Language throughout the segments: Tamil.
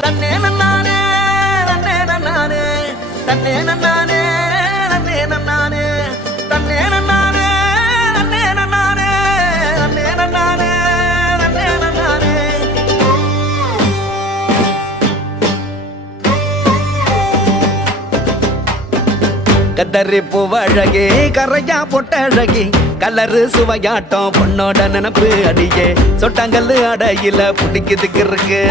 தன்னே நன்னானே தன்னே நன்னானே தன்னே நன்னானே தன்னே நன்னானே தன்னே நன்னானே தன்னே நன்னானே தன்னே நன்னானே தன்னே நன்னானே. கத்தரி பூவழகே கரையா பொட்டழகி கலரு சுவையாட்டம் பொண்ணோட நினப்பு அடியே. சொட்டாங்கல்லு அடையில பிடிக்குதுக்கு இருக்கு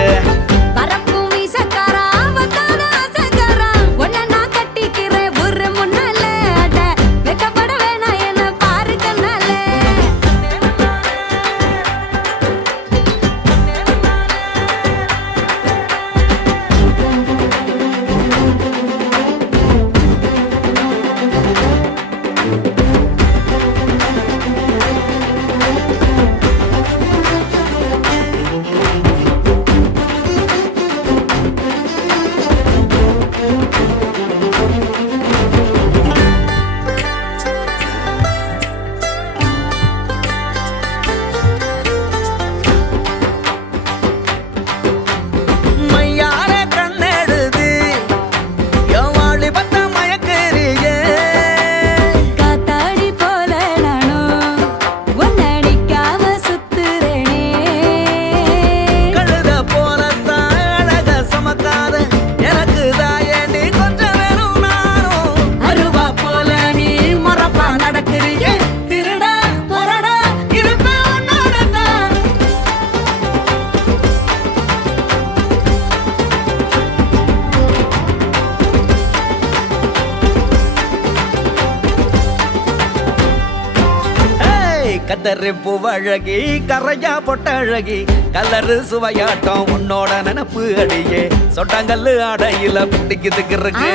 கதறிப்பு அழகி கரையா பொட்ட அழகி கலரு சுவையாட்டம் உன்னோட நினப்பு அடியே. சொட்டாங்கல்லு ஆடையில பிடிக்குதுக்கு இருக்கு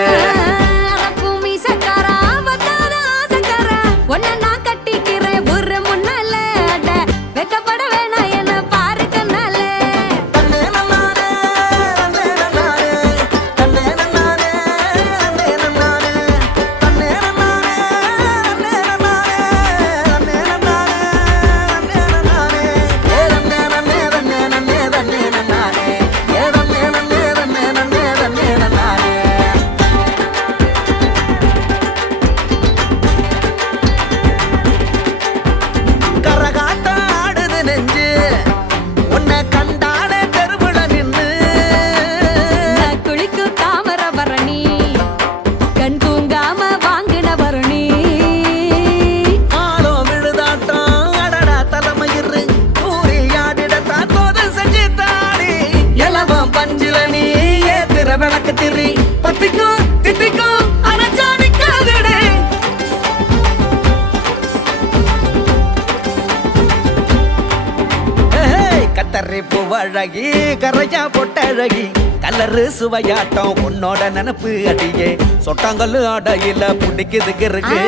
பக்கத்திரி பத்திக்கும் தித்திக்கும் கத்தரி அழகி கரையா பொட்டழகி கலரு சுவையாட்டம் உன்னோட நினப்பு அடியே. சொட்டாங்கல்லு ஆடையில புடிக்குதுக்கு இருக்கு